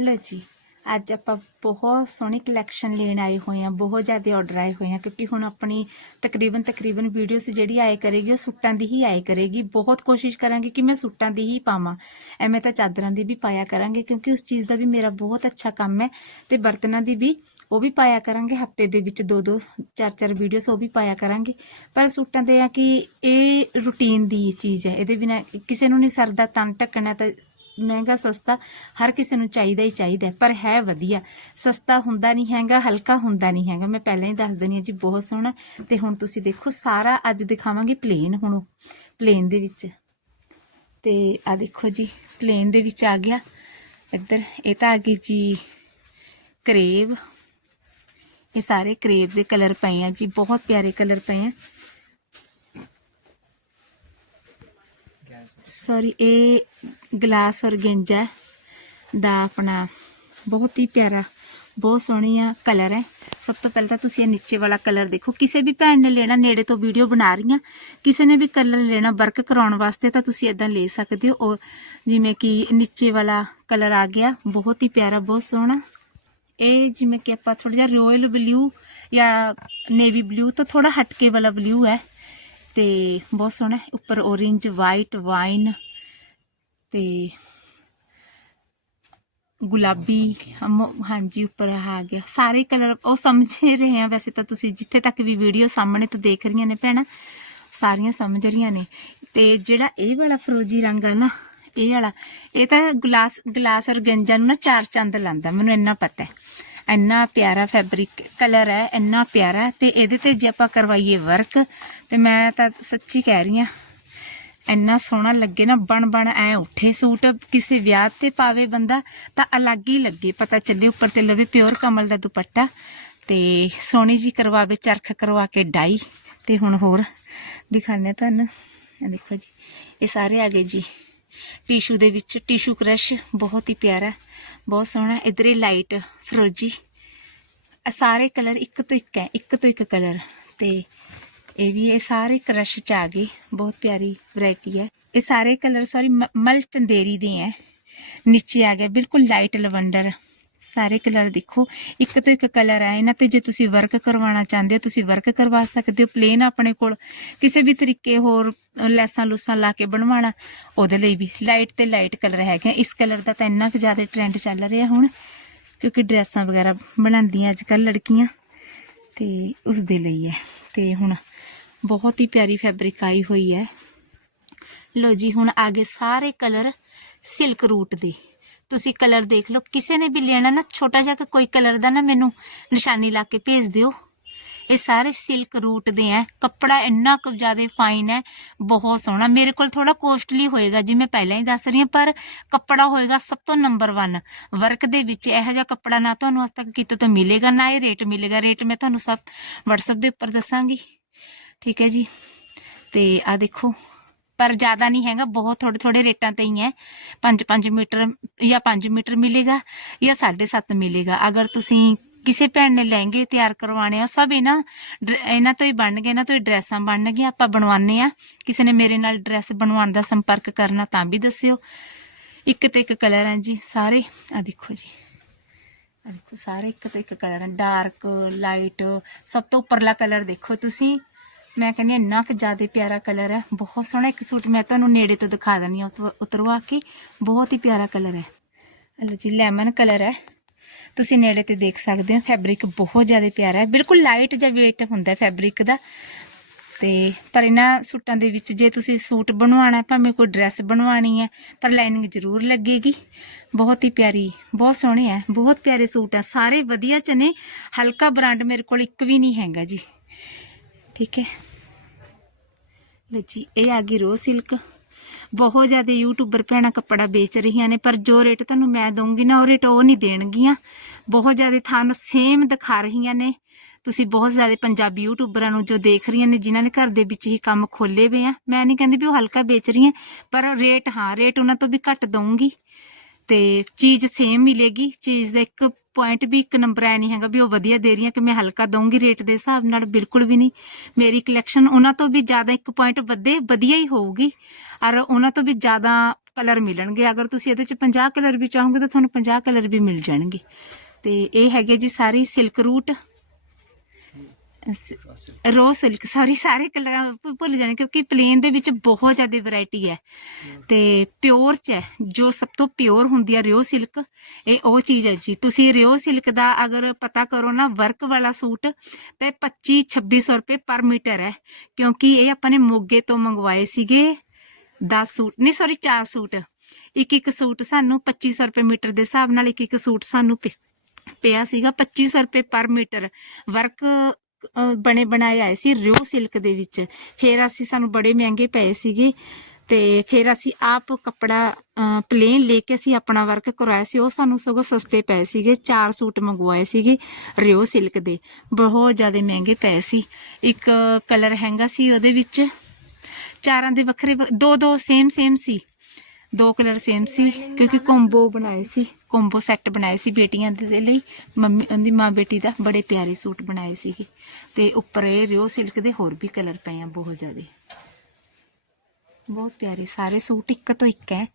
ਲੋ ਜੀ, ਅੱਜ ਆਪਾਂ ਬਹੁਤ ਸੋਹਣੀ ਕਲੈਕਸ਼ਨ ਲੈਣ ਆਏ ਹੋਏ ਆ ਬਹੁਤ ਜ਼ਿਆਦਾ ਆਰਡਰ ਆਏ ਹੋਏ ਆ ਕਿਉਂਕਿ ਹੁਣ ਆਪਣੀ ਤਕਰੀਬਨ ਤਕਰੀਬਨ ਵੀਡੀਓਸ ਜਿਹੜੀ ਆਏ ਕਰੇਗੀ, ਉਹ ਸੂਟਾਂ ਦੀ ਹੀ ਆਏ ਕਰੇਗੀ। ਬਹੁਤ ਕੋਸ਼ਿਸ਼ ਕਰਾਂਗੇ ਕਿ ਮੈਂ ਸੂਟਾਂ ਦੀ ਹੀ ਪਾਵਾਂ। ਐਵੇਂ ਤਾਂ ਚਾਦਰਾਂ ਦੀ ਵੀ ਪਾਇਆ ਕਰਾਂਗੇ, ਕਿਉਂਕਿ ਉਸ ਚੀਜ਼ ਦਾ ਵੀ ਮੇਰਾ ਬਹੁਤ ਅੱਛਾ ਕੰਮ ਹੈ ਤੇ ਬਰਤਨਾਂ ਦੀ ਵੀ, ਉਹ ਵੀ ਪਾਇਆ ਕਰਾਂਗੇ। ਹਫ਼ਤੇ ਦੇ ਵਿੱਚ ਦੋ ਦੋ, ਚਾਰ ਚਾਰ ਵੀਡੀਓਸ ਉਹ ਵੀ ਪਾਇਆ ਕਰਾਂਗੇ। ਪਰ ਸੂਟਾਂ ਦੇ ਆ ਕਿ ਇਹ ਰੁਟੀਨ ਦੀ ਚੀਜ਼ ਹੈ। ਇਹਦੇ ਬਿਨਾ ਕਿਸੇ ਨੂੰ ਨਹੀਂ ਸਰਦਾ, ਤਨ ਢੱਕਣਾ ਤਾਂ ਮਹਿੰਗਾ, ਸਸਤਾ ਹਰ ਕਿਸੇ ਨੂੰ ਚਾਹੀਦਾ ਹੀ ਚਾਹੀਦਾ ਪਰ ਹੈ ਵਧੀਆ। ਸਸਤਾ ਹੁੰਦਾ ਨਹੀਂ ਹੈਗਾ, ਹਲਕਾ ਹੁੰਦਾ ਨਹੀਂ ਹੈਗਾ। ਮੈਂ ਪਹਿਲਾਂ ਹੀ ਦੱਸ ਦਿੰਦੀ ਹਾਂ ਜੀ, ਬਹੁਤ ਸੋਹਣਾ। ਤੇ ਹੁਣ ਤੁਸੀਂ ਦੇਖੋ, ਸਾਰਾ ਅੱਜ ਦਿਖਾਵਾਂਗੇ ਪਲੇਨ ਹੁਣ ਪਲੇਨ ਦੇ ਵਿੱਚ। ਤੇ ਆ ਦੇਖੋ ਜੀ ਪਲੇਨ ਦੇ ਵਿੱਚ ਆ ਗਿਆ। ਇੱਧਰ ਇਹ ਤਾਂ ਆ ਗਈ ਜੀ, ਕਰੇਵ। ਇਹ ਸਾਰੇ ਕਰੇਵ ਦੇ ਕਲਰ ਪਏ ਆ ਜੀ, ਬਹੁਤ ਪਿਆਰੇ ਕਲਰ ਪਏ ਆ। ਸੌਰੀ ਇਹ ਗਲਾਸ ਔਰਗੈਂਜਾ ਦਾ ਆਪਣਾ ਬਹੁਤ ਹੀ ਪਿਆਰਾ, ਬਹੁਤ ਸੋਹਣੀਆ ਕਲਰ ਹੈ। ਸਭ ਤੋਂ ਪਹਿਲਾਂ ਤਾਂ ਤੁਸੀਂ ਇਹ ਨੀਚੇ ਵਾਲਾ ਕਲਰ ਦੇਖੋ। ਕਿਸੇ ਵੀ ਭੈਣ ਨੇ ਲੈਣਾ, ਨੇੜੇ ਤੋਂ ਵੀਡੀਓ ਬਣਾ ਰਹੀ ਰਹੀਆਂ। ਕਿਸੇ ਨੇ ਵੀ ਕਲਰ ਲੈਣਾ ਵਰਕ ਕਰਾਉਣ ਵਾਸਤੇ ਤਾਂ ਤੁਸੀਂ ਇਦਾਂ ਲੈ ਸਕਦੇ ਹੋ। ਉਹ ਜਿਵੇਂ ਕਿ ਨੀਚੇ ਵਾਲਾ ਕਲਰ ਆ ਗਿਆ, ਬਹੁਤ ਹੀ ਪਿਆਰਾ, ਬਹੁਤ ਸੋਹਣਾ। ਇਹ ਜਿਵੇਂ ਕਿ ਆਪਾਂ ਥੋੜਾ ਜਿਹਾ ਰੋਇਲ ਬਲੂ ਜਾਂ ਨੇਵੀ ਬਲੂ ਤੋਂ ਥੋੜਾ ਹਟਕੇ ਵਾਲਾ ਬਲੂ ਹੈ। ਤੇ ਬਹੁਤ ਸੋਹਣਾ। ਉੱਪਰ orange ਵਾਈਟ ਵਾਈਨ ਤੇ ਗੁਲਾਬੀ ਹਾਂਜੀ ਉੱਪਰ ਆ ਗਿਆ। ਸਾਰੇ ਕਲਰ ਉਹ ਸਮਝ ਰਹੇ ਆ ਵੈਸੇ ਤਾਂ ਤੁਸੀਂ ਜਿੱਥੇ ਤੱਕ ਵੀ ਵੀਡੀਓ ਸਾਹਮਣੇ ਤੋਂ ਦੇਖ ਰਹੀਆਂ ਨੇ ਭੈਣਾਂ ਸਾਰੀਆਂ ਸਮਝ ਰਹੀਆਂ ਨੇ। ਤੇ ਜਿਹੜਾ ਇਹ ਵਾਲਾ ਫਰੋਜੀ ਰੰਗ ਆ ਨਾ ਇਹ ਵਾਲਾ ਇਹ ਤਾਂ ਗਲਾਸ ਗਲਾਸ ਔਰ ਗੰਜਾ ਨੂੰ ਨਾ ਚਾਰ ਚੰਦ ਲਾਂਦਾ ਮੈਨੂੰ ਇੰਨਾ ਪਤਾ ਹੈ। ਇੰਨਾ ਪਿਆਰਾ ਫੈਬਰਿਕ ਕਲਰ ਹੈ, ਇੰਨਾ ਪਿਆਰਾ ਹੈ ਤੇ ਇਹਦੇ ਤੇ ਜੇ ਆਪਾਂ ਕਰਵਾਈਏ ਵਰਕ ਤੇ ਮੈਂ ਤਾਂ ਸੱਚੀ ਕਹਿ ਰਹੀ ਹਾਂ, ਇੰਨਾ ਸੋਹਣਾ ਲੱਗੇ ਨਾ, ਬਣ ਬਣ ਐ ਉੱਠੇ ਸੂਟ, ਕਿਸੇ ਵਿਆਹ ਤੇ ਪਾਵੇ ਬੰਦਾ ਤਾਂ ਅਲੱਗ ਹੀ ਲੱਗੇ, ਪਤਾ ਚੱਲੇ ਉੱਪਰ ਤੇ ਲਵੇ ਪਿਓਰ ਕਮਲ ਦਾ ਦੁਪੱਟਾ ਤੇ ਸੋਹਣੀ ਜੀ ਕਰਵਾਵੇ, ਚਰਖ ਕਰਵਾ ਕੇ ਡਾਈ ਤੇ ਹੁਣ ਹੋਰ ਦਿਖਾਣੇ ਤੁਹਾਨੂੰ। ਦੇਖੋ ਜੀ, ਇਹ ਸਾਰੇ ਆ ਗਏ ਜੀ। ਟਿਸ਼ੂ ਦੇ ਵਿੱਚ, ਟਿਸ਼ੂ ਕ੍ਰਸ਼ ਬਹੁਤ ਹੀ ਪਿਆਰਾ ਬਹੁਤ ਸੋਹਣਾ ਇਧਰ ਹੀ ਲਾਈਟ ਫਰੋਜੀ ਸਾਰੇ ਕਲਰ ਇੱਕ ਤੋਂ ਇੱਕ ਹੈ, ਇੱਕ ਤੋਂ ਇੱਕ ਕਲਰ। ਤੇ ਇਹ ਵੀ, ਇਹ ਸਾਰੇ ਕ੍ਰਸ਼ ਚ ਆ ਗਏ, ਬਹੁਤ ਪਿਆਰੀ ਵੈਰਾਈਟੀ ਹੈ। ਇਹ ਸਾਰੇ ਕਲਰ ਸੌਰੀ ਮਲ ਚੰਦੇਰੀ ਦੇ ਹੈ। ਨੀਚੇ ਆ ਗਿਆ, ਬਿਲਕੁਲ ਲਾਈਟ ਲਵੰਡਰ। ਸਾਰੇ ਕਲਰ ਦੇਖੋ। ਇੱਕ ਤੋਂ ਇੱਕ ਕਲਰ ਆਏ ਨਾ ਤੇ ਜੇ ਤੁਸੀਂ ਵਰਕ ਕਰਵਾਉਣਾ ਚਾਹੁੰਦੇ ਹੋ, ਤੁਸੀਂ ਵਰਕ ਕਰਵਾ ਸਕਦੇ ਹੋ ਪਲੇਨ ਆਪਣੇ ਕੋਲ। ਕਿਸੇ ਵੀ ਤਰੀਕੇ ਹੋਰ ਲੈਸਾਂ ਲੂਸਾਂ ਲਾ ਕੇ ਬਣਵਾਉਣਾ, ਉਹਦੇ ਲਈ ਵੀ। ਲਾਈਟ ਤੇ ਲਾਈਟ ਕਲਰ ਹੈਗੇ ਇਸ ਕਲਰ ਦਾ ਤਾਂ ਇੰਨਾ ਕੁ ਜ਼ਿਆਦਾ ਟ੍ਰੈਂਡ ਚੱਲ ਰਿਹਾ ਹੁਣ, ਕਿਉਂਕਿ ਡਰੈਸਾਂ ਵਗੈਰਾ ਬਣਾਉਂਦੀਆਂ ਅੱਜ ਕੱਲ ਲੜਕੀਆਂ, ਤੇ ਉਸ ਦੇ ਲਈ ਹੈ। ਤੇ ਹੁਣ ਬਹੁਤ ਹੀ ਪਿਆਰੀ ਫੈਬਰਿਕ ਆਈ ਹੋਈ ਹੈ। ਲੋ ਜੀ, ਹੁਣ ਆ ਗਏ ਸਾਰੇ ਕਲਰ ਸਿਲਕ ਰੂਟ ਦੇ। ਤੁਸੀਂ ਕਲਰ ਦੇਖ ਲਓ। ਕਿਸੇ ਨੇ ਵੀ ਲੈਣਾ ਨਾ, ਛੋਟਾ ਜਿਹਾ ਕੋਈ ਕਲਰ ਦਾ ਨਾ, ਮੈਨੂੰ ਨਿਸ਼ਾਨੀ ਲਾ ਕੇ ਭੇਜ ਦਿਓ। ਇਹ ਸਾਰੇ ਸਿਲਕ ਰੂਟ ਦੇ ਆ ਕੱਪੜਾ ਇੰਨਾ ਕੁ ਜ਼ਿਆਦਾ ਫਾਈਨ ਹੈ ਬਹੁਤ ਸੋਹਣਾ। ਮੇਰੇ ਕੋਲ ਥੋੜਾ ਕੋਸਟਲੀ ਹੋਏਗਾ, ਜਿਵੇਂ ਪਹਿਲਾਂ ਹੀ ਦੱਸ ਰਹੀ ਹਾਂ, ਪਰ ਕੱਪੜਾ ਹੋਏਗਾ ਸਭ ਤੋਂ ਨੰਬਰ 1 ਵਰਕ ਦੇ ਵਿੱਚ ਇਹੋ ਜਿਹਾ ਕੱਪੜਾ ਨਾ ਤੁਹਾਨੂੰ ਅੱਜ ਤੱਕ ਕਿਤੇ ਤੋਂ ਮਿਲੇਗਾ, ਨਾ ਇਹ ਰੇਟ ਮਿਲੇਗਾ। ਰੇਟ ਮੈਂ ਤੁਹਾਨੂੰ ਸਭ WhatsApp ਦੇ ਉੱਪਰ ਦੱਸਾਂਗੀ। ਠੀਕ ਹੈ ਜੀ। ਤੇ ਆ ਦੇਖੋ। ਪਰ ਜ਼ਿਆਦਾ ਨਹੀਂ ਹੈਗਾ ਬਹੁਤ ਥੋੜੇ ਥੋੜੇ ਰੇਟਾਂ ਤੇ ਹੀ ਹੈ 5-5 ਮੀਟਰ ਜਾਂ 5 ਮੀਟਰ ਮਿਲੇਗਾ ਜਾਂ 7.5 ਮਿਲੇਗਾ ਅਗਰ ਤੁਸੀਂ ਕਿਸੇ ਭੈਣ ਨੇ ਲਹਿੰਗੇ ਤਿਆਰ ਕਰਵਾਣੇ ਆ ਸਭ ਇਹਨਾਂ ਡਰ- ਇਹਨਾਂ ਤੋਂ ਹੀ ਬਣਨਗੇ ਇਹਨਾਂ ਤੋਂ ਹੀ ਡਰੈਸਾਂ ਬਣਨਗੀਆਂ ਆਪਾਂ ਬਣਵਾਉਂਦੇ ਆ ਕਿਸੇ ਨੇ ਮੇਰੇ ਨਾਲ ਡਰੈਸ ਬਣਵਾਉਣ ਦਾ ਸੰਪਰਕ ਕਰਨਾ ਤਾਂ ਵੀ ਦੱਸਿਓ ਇੱਕ ਤੇ ਇੱਕ ਕਲਰ ਹੈ ਜੀ ਸਾਰੇ ਆ ਦੇਖੋ ਜੀ ਆ ਦੇਖੋ ਸਾਰੇ ਇੱਕ ਤੋਂ ਇੱਕ ਕਲਰ ਹੈ ਡਾਰਕ ਲਾਈਟ ਸਭ ਤੋਂ ਉੱਪਰਲਾ ਕਲਰ ਦੇਖੋ ਤੁਸੀਂ ਮੈਂ ਕਹਿੰਦੀ ਹਾਂ, ਇੰਨਾ ਕੁ ਜ਼ਿਆਦਾ ਪਿਆਰਾ ਕਲਰ ਹੈ, ਬਹੁਤ ਸੋਹਣਾ ਇੱਕ ਸੂਟ ਮੈਂ ਤੁਹਾਨੂੰ ਨੇੜੇ ਤੋਂ ਦਿਖਾ ਦਿੰਦੀ ਹਾਂ, ਉਤਰ- ਉਤਰਵਾ ਕੇ, ਬਹੁਤ ਹੀ ਪਿਆਰਾ ਕਲਰ ਹੈ। ਹਲੋ ਜੀ ਲੈਮਨ ਕਲਰ ਹੈ। ਤੁਸੀਂ ਨੇੜੇ ਤੇ ਦੇਖ ਸਕਦੇ ਹੋ ਫੈਬਰਿਕ ਬਹੁਤ ਜ਼ਿਆਦਾ ਪਿਆਰਾ ਹੈ। ਬਿਲਕੁਲ ਲਾਈਟ ਜਿਹਾ weight ਹੁੰਦਾ ਫੈਬਰਿਕ ਦਾ। ਤੇ ਪਰ ਇਹਨਾਂ ਸੂਟਾਂ ਦੇ ਵਿੱਚ ਜੇ ਤੁਸੀਂ ਸੂਟ ਬਣਵਾਉਣਾ, ਭਾਵੇਂ ਕੋਈ ਡਰੈਸ ਬਣਵਾਉਣੀ ਹੈ, ਪਰ ਲਾਈਨਿੰਗ ਜ਼ਰੂਰ ਲੱਗੇਗੀ। ਬਹੁਤ ਹੀ ਪਿਆਰੀ, ਬਹੁਤ ਸੋਹਣੇ ਹੈ, ਬਹੁਤ ਪਿਆਰੇ ਸੂਟ ਆ ਸਾਰੇ ਵਧੀਆ ਚ ਨੇ, ਹਲਕਾ ਬ੍ਰਾਂਡ ਮੇਰੇ ਕੋਲ ਇੱਕ ਵੀ ਨਹੀਂ ਹੈਗਾ ਜੀ। ਠੀਕ ਹੈ। ਲਓ ਜੀ, ਇਹ ਆ ਗਈ ਰੋ ਸਿਲਕ। ਬਹੁਤ ਜ਼ਿਆਦਾ ਯੂਟਿਊਬਰ ਭੈਣਾਂ ਕੱਪੜਾ ਵੇਚ ਰਹੀਆਂ ਨੇ, ਪਰ ਜੋ ਰੇਟ ਤੁਹਾਨੂੰ ਮੈਂ ਦਊਂਗੀ ਨਾ, ਉਹ ਰੇਟ ਉਹ ਨਹੀਂ ਦੇਣਗੀਆਂ। ਬਹੁਤ ਜ਼ਿਆਦਾ ਤੁਹਾਨੂੰ ਸੇਮ ਦਿਖਾ ਰਹੀਆਂ ਨੇ। ਤੁਸੀਂ ਬਹੁਤ ਜ਼ਿਆਦਾ ਪੰਜਾਬੀ ਯੂਟਿਊਬਰਾਂ ਨੂੰ ਜੋ ਦੇਖ ਰਹੀਆਂ ਨੇ, ਜਿਨ੍ਹਾਂ ਨੇ ਘਰ ਦੇ ਵਿੱਚ ਹੀ ਕੰਮ ਖੋਲੇ ਹੋਏ ਆ। ਮੈਂ ਨਹੀਂ ਕਹਿੰਦੀ ਵੀ ਉਹ ਹਲਕਾ ਵੇਚ ਰਹੀਆਂ, ਪਰ ਰੇਟ, ਹਾਂ, ਰੇਟ ਉਹਨਾਂ ਤੋਂ ਵੀ ਘੱਟ ਦਊਂਗੀ। ਤੇ ਚੀਜ਼ ਸੇਮ ਮਿਲੇਗੀ। ਚੀਜ਼ ਦਾ ਇੱਕ ਪੁਆਇੰਟ ਵੀ ਇੱਕ ਨੰਬਰ ਐ ਨਹੀਂ ਹੈਗਾ ਵੀ ਉਹ ਵਧੀਆ ਦੇ ਰਹੀਆਂ ਕਿ ਮੈਂ ਹਲਕਾ ਦਊਂਗੀ ਰੇਟ ਦੇ ਹਿਸਾਬ ਨਾਲ, ਬਿਲਕੁਲ ਵੀ ਨਹੀਂ। ਮੇਰੀ ਕਲੈਕਸ਼ਨ ਉਹਨਾਂ ਤੋਂ ਵੀ ਜ਼ਿਆਦਾ ਇੱਕ ਪੁਆਇੰਟ ਵੱਧੇ, ਵਧੀਆ ਹੀ ਹੋਊਗੀ। ਔਰ ਉਹਨਾਂ ਤੋਂ ਵੀ ਜ਼ਿਆਦਾ ਕਲਰ ਮਿਲਣਗੇ। ਅਗਰ ਤੁਸੀਂ ਇਹਦੇ ਚ 50 ਕਲਰ ਵੀ ਚਾਹੋਗੇ ਤਾਂ ਤੁਹਾਨੂੰ 50 ਕਲਰ ਵੀ ਮਿਲ ਜਾਣਗੇ। ਤੇ ਇਹ ਹੈਗੇ ਜੀ ਸਾਰੀ silk route raw silk sorry ਸਾਰੇ ਕਲਰ ਭੁੱਲ ਜਾਣੇ ਕਿਉਂਕਿ ਪਲੇਨ ਦੇ ਵਿੱਚ ਬਹੁਤ ਜ਼ਿਆਦਾ ਵੈਰਾਈਟੀ ਹੈ। ਤੇ ਪਿਓਰ ਚ ਹੈ, ਜੋ ਸਭ ਤੋਂ ਪਿਓਰ ਹੁੰਦੀ ਹੈ ਰਿਓ ਸਿਲਕ ਇਹ ਉਹ ਚੀਜ਼ ਹੈ ਜੀ। ਤੁਸੀਂ ਰਿਓ ਸਿਲਕ ਦਾ ਅਗਰ ਪਤਾ ਕਰੋ ਨਾ ਵਰਕ ਵਾਲਾ ਸੂਟ, ਤੇ 25 2600 ਰੁਪਏ ਪਰ ਮੀਟਰ ਹੈ। ਕਿਉਂਕਿ ਇਹ ਆਪਾਂ ਨੇ ਮੋਗੇ ਤੋਂ ਮੰਗਵਾਏ ਸੀਗੇ 10 ਸੂਟ, ਨਹੀਂ ਸੌਰੀ 4 ਸੂਟ। ਇੱਕ ਇੱਕ ਸੂਟ ਸਾਨੂੰ 2500 ਰੁਪਏ ਮੀਟਰ ਦੇ ਹਿਸਾਬ ਨਾਲ ਇੱਕ ਇੱਕ ਸੂਟ ਸਾਨੂੰ ਪਿਆ ਸੀਗਾ 2500 ਰੁਪਏ ਪਰ ਮੀਟਰ। ਵਰਕ ਬਣੇ ਬਣਾਏ ਆਏ ਸੀ ਰਿਓ ਸਿਲਕ ਦੇ ਵਿੱਚ। ਫਿਰ ਅਸੀਂ ਸਾਨੂੰ ਬੜੇ ਮਹਿੰਗੇ ਪਏ ਸੀਗੇ ਤੇ ਫਿਰ ਅਸੀਂ ਆਪ ਕੱਪੜਾ ਪਲੇਨ ਲੈ ਕੇ ਅਸੀਂ ਆਪਣਾ ਵਰਕ ਕਰਵਾਇਆ ਸੀ। ਉਹ ਸਾਨੂੰ ਸਗੋਂ ਸਸਤੇ ਪਏ ਸੀਗੇ, ਚਾਰ ਸੂਟ ਮੰਗਵਾਏ ਸੀਗੇ ਰਿਓ ਸਿਲਕ ਦੇ। ਬਹੁਤ ਜ਼ਿਆਦਾ ਮਹਿੰਗੇ ਪਏ ਸੀ। ਇੱਕ ਕਲਰ ਹੈਗਾ ਸੀ ਉਹਦੇ ਵਿੱਚ। ਚਾਰਾਂ ਦੇ ਵੱਖਰੇ ਦੋ ਦੋ ਸੇਮ ਸੇਮ ਸੀ। ਦੋ ਕਲਰ ਸੇਮ ਸੀ, ਕਿਉਂਕਿ ਕੰਬੋ ਬਣਾਏ ਸੀ ਕੰਬੋ ਸੈੱਟ ਬਣਾਏ ਸੀ ਬੇਟੀਆਂ ਦੇ ਲਈ। ਮੰਮੀ, ਉਹਦੀ ਮਾਂ ਬੇਟੀ ਦਾ ਬੜੇ ਪਿਆਰੇ ਸੂਟ ਬਣਾਏ ਸੀਗੇ। ਤੇ ਉੱਪਰ ਇਹ ਰਿਓ ਸਿਲਕ ਦੇ ਹੋਰ ਵੀ ਕਲਰ ਪਏ ਆ ਬਹੁਤ ਜ਼ਿਆਦੇ। ਬਹੁਤ ਪਿਆਰੇ ਸਾਰੇ ਸੂਟ ਇੱਕ ਤੋਂ ਇੱਕ ਹੈ।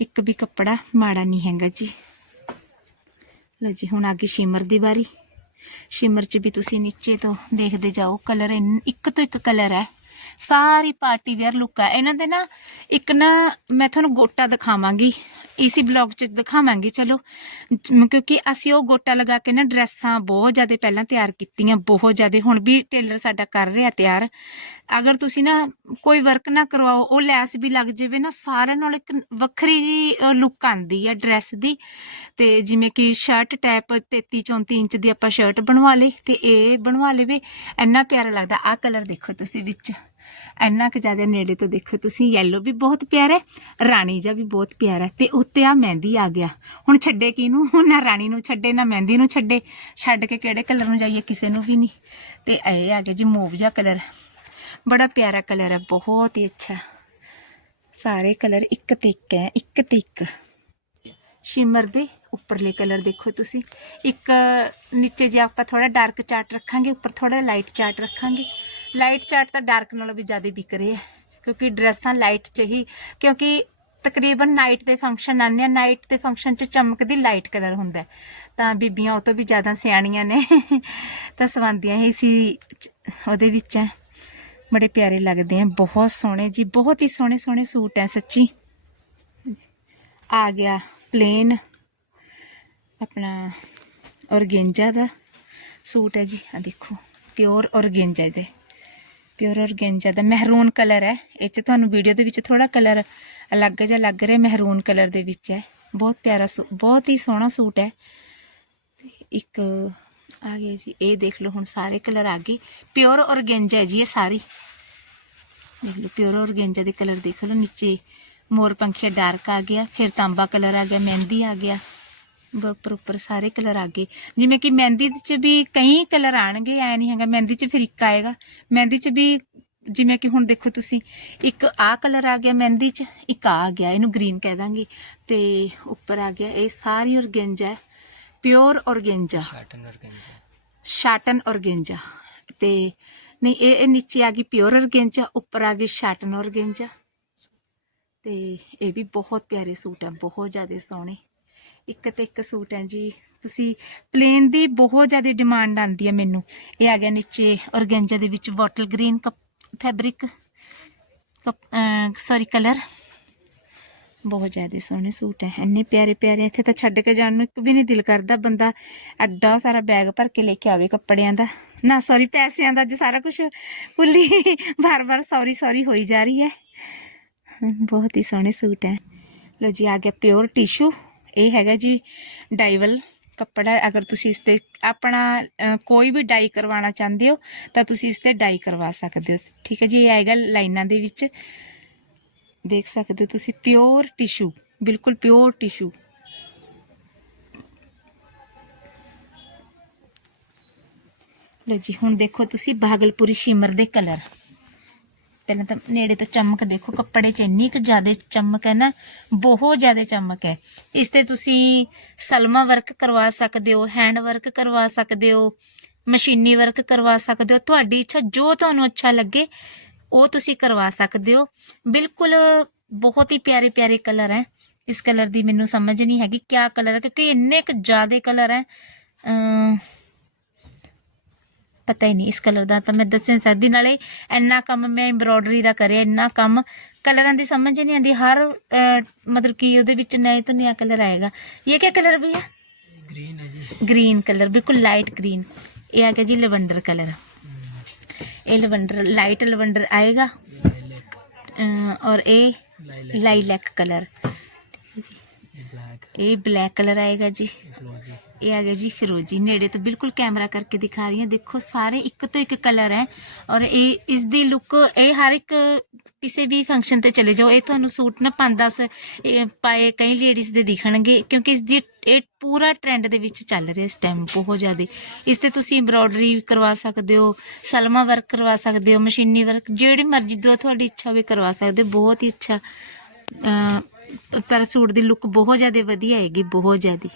ਇੱਕ ਵੀ ਕੱਪੜਾ ਮਾੜਾ ਨਹੀਂ ਹੈਗਾ ਜੀ। ਲਓ ਜੀ, ਹੁਣ ਆ ਗਈ ਸ਼ਿਮਰ ਦੀ ਵਾਰੀ। ਸ਼ਿਮਰ 'ਚ ਵੀ ਤੁਸੀਂ ਨੀਚੇ ਤੋਂ ਦੇਖਦੇ ਜਾਓ, ਕਲਰ ਇੱਕ ਤੋਂ ਇੱਕ ਕਲਰ ਹੈ। ਸਾਰੀ ਪਾਰਟੀ ਵੇਅਰ ਲੁੱਕ ਆ। ਇਹਨਾਂ ਦੇ ਨਾ ਇੱਕ ਨਾ ਮੈਂ ਤੁਹਾਨੂੰ ਗੋਟਾ ਦਿਖਾਵਾਂਗੀ। ਇਸੀ ਬਲੌਗ 'ਚ ਦਿਖਾਵਾਂਗੀ, ਚਲੋ। ਕਿਉਂਕਿ ਅਸੀਂ ਉਹ ਗੋਟਾ ਲਗਾ ਕੇ ਨਾ ਡਰੈਸਾਂ ਬਹੁਤ ਜ਼ਿਆਦਾ ਪਹਿਲਾਂ ਤਿਆਰ ਕੀਤੀਆਂ, ਬਹੁਤ ਜ਼ਿਆਦਾ। ਹੁਣ ਵੀ ਟੇਲਰ ਸਾਡਾ ਕਰ ਰਿਹਾ ਤਿਆਰ। ਅਗਰ ਤੁਸੀਂ ਨਾ ਕੋਈ ਵਰਕ ਨਾ ਕਰਵਾਓ, ਉਹ ਲੈਸ ਵੀ ਲੱਗ ਜਾਵੇ ਨਾ, ਸਾਰਿਆਂ ਨਾਲ ਇੱਕ ਵੱਖਰੀ ਜੀ ਲੁੱਕ ਆਂਦੀ ਹੈ ਡਰੈਸ ਦੀ। ਤੇ ਜਿਵੇਂ ਕਿ ਸ਼ਰਟ ਟਾਈਪ 33 34 ਇੰਚ ਦੀ ਆਪਾਂ ਸ਼ਰਟ ਬਣਵਾ ਲਈ, ਤੇ ਇਹ ਬਣਵਾ ਲਵੇ। ਇੰਨਾ ਪਿਆਰਾ ਲੱਗਦਾ। ਆਹ ਕਲਰ ਦੇਖੋ ਤੁਸੀਂ ਵਿੱਚ। ਇੰਨਾ ਕੁ ਜ਼ਿਆਦਾ ਨੇੜੇ ਤੋਂ ਦੇਖੋ ਤੁਸੀਂ, yellow ਵੀ ਬਹੁਤ ਪਿਆਰਾ ਹੈ, ਰਾਣੀ ਜਿਹਾ ਵੀ ਬਹੁਤ ਪਿਆਰਾ ਹੈ। ਤੇ ਉੱਤੇ ਆ ਮਹਿੰਦੀ ਆ ਗਿਆ। ਹੁਣ ਛੱਡੇ ਕਿਹਨੂੰ? ਨਾ ਰਾਣੀ ਨੂੰ ਛੱਡੇ, ਨਾ ਮਹਿੰਦੀ ਨੂੰ ਛੱਡੇ। ਛੱਡ ਕੇ ਕਿਹੜੇ ਕਲਰ ਨੂੰ ਜਾਈਏ? ਕਿਸੇ ਨੂੰ ਵੀ ਨਹੀਂ। ਤੇ ਇਹ ਆ ਗਿਆ ਜੀ ਮੂਵ ਜਿਹਾ ਕਲਰ ਬੜਾ ਪਿਆਰਾ ਕਲਰ ਹੈ, ਬਹੁਤ ਹੀ ਅੱਛਾ। ਸਾਰੇ ਕਲਰ ਇੱਕ ਤੇ ਇੱਕ ਹੈ, ਇੱਕ ਤੇ ਇੱਕ। ਸ਼ਿਮਰ ਦੇ ਉੱਪਰਲੇ ਕਲਰ ਦੇਖੋ ਤੁਸੀਂ। ਇੱਕ ਨੀਚੇ ਜੇ ਆਪਾਂ ਥੋੜਾ ਡਾਰਕ ਚਾਰਟ ਰੱਖਾਂਗੇ, ਉੱਪਰ ਥੋੜਾ ਲਾਈਟ ਚਾਰਟ ਰੱਖਾਂਗੇ। ਲਾਈਟ ਚਾਟ ਤਾਂ ਡਾਰਕ ਨਾਲੋਂ ਵੀ ਜ਼ਿਆਦਾ ਵਿਕ ਰਹੇ ਹੈ ਕਿਉਂਕਿ ਡਰੈਸਾਂ ਲਾਈਟ ਚ ਹੀ, ਕਿਉਂਕਿ ਤਕਰੀਬਨ ਨਾਈਟ ਦੇ ਫੰਕਸ਼ਨ ਆਉਂਦੇ ਆ, ਨਾਈਟ ਦੇ ਫੰਕਸ਼ਨ ਚ ਚਮਕਦੀ ਲਾਈਟ ਕਲਰ ਹੁੰਦਾ ਤਾਂ ਬੀਬੀਆਂ ਉਹ ਤੋਂ ਵੀ ਜ਼ਿਆਦਾ ਸਿਆਣੀਆਂ ਨੇ, ਤਾਂ ਸਵੰਦੀਆਂ ਹੀ ਸੀ ਉਹਦੇ ਵਿੱਚ। ਹੈ ਬੜੇ ਪਿਆਰੇ ਲੱਗਦੇ ਆ, ਬਹੁਤ ਸੋਹਣੇ ਜੀ, ਬਹੁਤ ਹੀ ਸੋਹਣੇ ਸੋਹਣੇ ਸੂਟ ਹੈ ਸੱਚੀ। ਆ ਗਿਆ ਪਲੇਨ ਆਪਣਾ ਔਰਗੇਂਜਾ ਦਾ ਸੂਟ ਹੈ ਜੀ ਆ ਦੇਖੋ ਪਿਓਰ ਔਰਗੇਂਜਾ ਦੇ ਪਿਓਰ ਔਰਗੇਂਜਾ ਦਾ ਮਹਿਰੂਨ ਕਲਰ ਹੈ। ਇਹ ਚ ਤੁਹਾਨੂੰ ਵੀਡੀਓ ਦੇ ਵਿੱਚ ਥੋੜਾ ਕਲਰ ਅਲੱਗ ਜਿਹਾ ਲੱਗ ਰਿਹਾ ਮਹਿਰੂਨ ਕਲਰ ਦੇ ਵਿੱਚ ਹੈ। ਬਹੁਤ ਪਿਆਰਾ ਸੂ- ਬਹੁਤ ਹੀ ਸੋਹਣਾ ਸੂਟ ਹੈ। ਇੱਕ ਆ ਗਿਆ ਜੀ, ਇਹ ਦੇਖ ਲਓ ਹੁਣ ਸਾਰੇ ਕਲਰ ਆ ਗਏ। ਪਿਓਰ ਔਰਗੈਂਜਾ ਜੀ ਇਹ ਸਾਰੀ। ਦੇਖ ਲਓ ਪਿਓਰ ਔਰਗੈਂਜਾ ਦੇ ਕਲਰ ਦੇਖ ਲਓ, ਨੀਚੇ ਮੋਰ ਪੰਖੀਆ ਡਾਰਕ ਆ ਗਿਆ, ਫਿਰ ਤਾਂਬਾ ਕਲਰ ਆ ਗਿਆ, ਮਹਿੰਦੀ ਆ ਗਿਆ। ਉੱਪਰ ਸਾਰੇ ਕਲਰ ਆ ਗਏ। ਜਿਵੇਂ ਕਿ ਮਹਿੰਦੀ ਚ ਵੀ ਕਈ ਕਲਰ ਆਣਗੇ ਐ ਨਹੀਂ ਹੈਗਾ। ਮਹਿੰਦੀ ਚ ਫਿਰ ਇੱਕ ਆਏਗਾ। ਮਹਿੰਦੀ ਚ ਵੀ ਜਿਵੇਂ ਕਿ ਹੁਣ ਦੇਖੋ ਤੁਸੀਂ ਇੱਕ ਆ ਕਲਰ ਆ ਗਿਆ ਮਹਿੰਦੀ ਚ ਇੱਕ ਆ ਗਿਆ। ਇਹਨੂੰ ਗ੍ਰੀਨ ਕਹਿ ਦਾਂਗੇ। ਤੇ ਉੱਪਰ ਆ ਗਿਆ ਇਹ ਸਾਰੀ ਔਰਗੇਂਜਾ ਹੈ। Pure organza. Satin organza. Satin organza. ਤੇ ਨਹੀਂ ਇਹ ਇਹ ਨੀਚੇ ਆ ਗਈ ਪਿਓਰ ਔਰਗੇਂਜਾ ਉੱਪਰ ਆ ਗਈ ਸ਼ਾਟਨ ਔਰਗੇਂਜਾ। ਤੇ ਇਹ ਵੀ ਬਹੁਤ ਪਿਆਰੇ ਸੂਟ ਆ ਬਹੁਤ ਜ਼ਿਆਦਾ ਸੋਹਣੇ। ਇੱਕ ਤੇ ਇੱਕ ਸੂਟ ਹੈ ਜੀ। ਤੁਸੀਂ ਪਲੇਨ ਦੀ ਬਹੁਤ ਜ਼ਿਆਦਾ ਡਿਮਾਂਡ ਆਂਦੀ ਹੈ ਮੈਨੂੰ। ਇਹ ਆ ਗਿਆ ਨੀਚੇ ਔਰਗੈਂਜਾ ਦੇ ਵਿੱਚ bottle green cup fabric sorry colour ਬਹੁਤ ਜ਼ਿਆਦਾ ਸੋਹਣੇ ਸੂਟ ਹੈ। ਇੰਨੇ ਪਿਆਰੇ ਪਿਆਰੇ ਇੱਥੇ ਤਾਂ ਛੱਡ ਕੇ ਜਾਣ ਨੂੰ ਇੱਕ ਵੀ ਨਹੀਂ ਦਿਲ ਕਰਦਾ। ਬੰਦਾ ਐਡਾ ਸਾਰਾ ਬੈਗ ਭਰ ਕੇ ਲੈ ਕੇ ਆਵੇ ਕੱਪੜਿਆਂ ਦਾ। ਨਾ ਸੌਰੀ ਪੈਸਿਆਂ ਦਾ ਜੇ ਸਾਰਾ ਕੁਝ ਭੁੱਲੀ ਬਾਰ-ਬਾਰ ਸੌਰੀ ਸੌਰੀ ਹੋਈ ਜਾ ਰਹੀ ਹੈ। ਬਹੁਤ ਹੀ ਸੋਹਣੇ ਸੂਟ ਹੈ। ਲੋ ਜੀ, ਆ ਗਿਆ ਪਿਓਰ ਟਿਸ਼ੂ ਇਹ ਹੈਗਾ ਜੀ, ਡਾਈਵਲ ਕੱਪੜਾ, ਅਗਰ ਤੁਸੀਂ ਇਸ ਤੇ ਆਪਣਾ ਕੋਈ ਵੀ ਡਾਈ ਕਰਵਾਉਣਾ ਚਾਹੁੰਦੇ ਹੋ, ਤਾਂ ਤੁਸੀਂ ਇਸ ਤੇ ਡਾਈ ਕਰਵਾ ਸਕਦੇ ਹੋ। ਠੀਕ ਹੈ ਜੀ, ਇਹ ਆਏਗਾ ਲਾਈਨਾਂ ਦੇ ਵਿੱਚ। ਦੇਖ ਸਕਦੇ ਹੋ ਤੁਸੀਂ, ਪਿਓਰ ਟਿਸ਼ੂ, ਬਿਲਕੁਲ ਪਿਓਰ ਟਿਸ਼ੂ। ਲੋ ਜੀ, ਹੁਣ ਦੇਖੋ ਤੁਸੀਂ ਬਾਗਲਪੁਰੀ ਸ਼ਿਮਰ ਦੇ ਕਲਰ। ਪਹਿਲਾਂ ਤਾਂ ਨੇੜੇ ਤੋਂ ਚਮਕ ਦੇਖੋ, ਕੱਪੜੇ 'ਚ ਇੰਨੀ ਕੁ ਜ਼ਿਆਦਾ ਚਮਕ ਹੈ ਨਾ, ਬਹੁਤ ਜ਼ਿਆਦਾ ਚਮਕ ਹੈ। ਇਸ ਤੇ ਤੁਸੀਂ ਸਲਮਾ ਵਰਕ ਕਰਵਾ ਸਕਦੇ ਹੋ ਹੈਂਡ ਵਰਕ ਕਰਵਾ ਸਕਦੇ ਹੋ, ਮਸ਼ੀਨੀ ਵਰਕ ਕਰਵਾ ਸਕਦੇ ਹੋ, ਤੁਹਾਡੀ ਇੱਛਾ ਜੋ ਤੁਹਾਨੂੰ ਅੱਛਾ ਲੱਗੇ, ਉਹ ਤੁਸੀਂ ਕਰਵਾ ਸਕਦੇ ਹੋ। ਬਿਲਕੁਲ ਬਹੁਤ ਹੀ ਪਿਆਰੇ ਪਿਆਰੇ ਕਲਰ ਹੈ। ਇਸ ਕਲਰ ਦੀ ਮੈਨੂੰ ਸਮਝ ਨਹੀਂ ਹੈਗੀ ਕਿਆ ਕਲਰ ਹੈ, ਕਿਉਂਕਿ ਇੰਨੇ ਕੁ ਜ਼ਿਆਦਾ ਕਲਰ ਹੈ। ਪਤਾ ਹੀ ਨਹੀਂ ਇਸ ਕਲਰ ਦਾ ਤਾਂ ਮੈਂ ਦੱਸ ਨਹੀਂ ਨਾਲੇ ਇੰਨਾ ਕੰਮ ਮੈਂ ਐਮਬ੍ਰੋਇਡਰੀ ਦਾ ਕਰਿਆ ਇੰਨਾ ਕੰਮ। ਕਲਰਾਂ ਦੀ ਸਮਝ ਨਹੀਂ ਆਉਂਦੀ ਹਰ ਮਤਲਬ ਕਿ ਉਹਦੇ ਵਿੱਚ ਨਏ ਤੋਂ ਨਇਆ ਕਲਰ ਆਏਗਾ। ਇਹ ਕੀ ਕਲਰ ਵੀ ਹੈ ਗ੍ਰੀਨ ਹੈ ਜੀ। ਗ੍ਰੀਨ ਕਲਰ ਬਿਲਕੁਲ ਲਾਈਟ ਗ੍ਰੀਨ ਇਹ ਆ ਗਿਆ ਜੀ ਲਵੈਂਡਰ ਕਲਰ ਇਹ ਲਵੈਂਡਰ ਲਾਈਟ ਲਵੈਂਡਰ ਆਏਗਾ। ਔਰ ਇਹ ਲਾਈਲੈਕ ਕਲਰ ਜੀ ब्लैक ये ब्लैक कलर आएगा जी ये फ्लोजी ਇਹ ਆ ਗਿਆ ਜੀ ਫਿਰੋਜੀ ਨੇੜੇ ਤੋਂ ਬਿਲਕੁਲ ਕੈਮਰਾ ਕਰਕੇ ਦਿਖਾ ਰਹੀ ਹਾਂ ਦੇਖੋ ਸਾਰੇ ਇੱਕ ਤੋਂ ਇੱਕ ਕਲਰ ਹੈ ਔਰ ਇਹ ਇਸ ਦੀ ਲੁੱਕ ਇਹ ਹਰ ਇੱਕ ਕਿਸੇ ਵੀ ਫੰਕਸ਼ਨ ਤੇ ਚਲੇ ਜਾਓ ਇਹ ਤੁਹਾਨੂੰ ਸੂਟ ਨਾ 5-10 ਪਾਏ ਕਈ ਲੇਡੀਜ਼ ਦੇ ਦਿਖਣਗੇ ਕਿਉਂਕਿ ਇਸ ਦੀ ਇਹ ਪੂਰਾ ਟ੍ਰੈਂਡ ਦੇ ਵਿੱਚ ਚੱਲ ਰਿਹਾ ਇਸ ਟਾਈਮ ਬਹੁਤ ਜ਼ਿਆਦਾ ਇਸ ਤੇ ਤੁਸੀਂ ਐਮਬ੍ਰੋਇਡਰੀ ਕਰਵਾ ਸਕਦੇ ਹੋ ਸਲਮਾ ਵਰਕ ਕਰਵਾ ਸਕਦੇ ਹੋ ਮਸ਼ੀਨੀ ਵਰਕ ਜਿਹੜੀ ਮਰਜ਼ੀ ਦੋ ਤੁਹਾਡੀ ਇੱਛਾ ਹੋਵੇ ਕਰਵਾ ਸਕਦੇ ਹੋ ਬਹੁਤ ਹੀ ਅੱਛਾ ਅਹ, ਪਰ ਸੂਟ ਦੀ ਲੁੱਕ ਬਹੁਤ ਜ਼ਿਆਦਾ ਵਧੀਆ ਹੈਗੀ ਬਹੁਤ ਜ਼ਿਆਦਾ।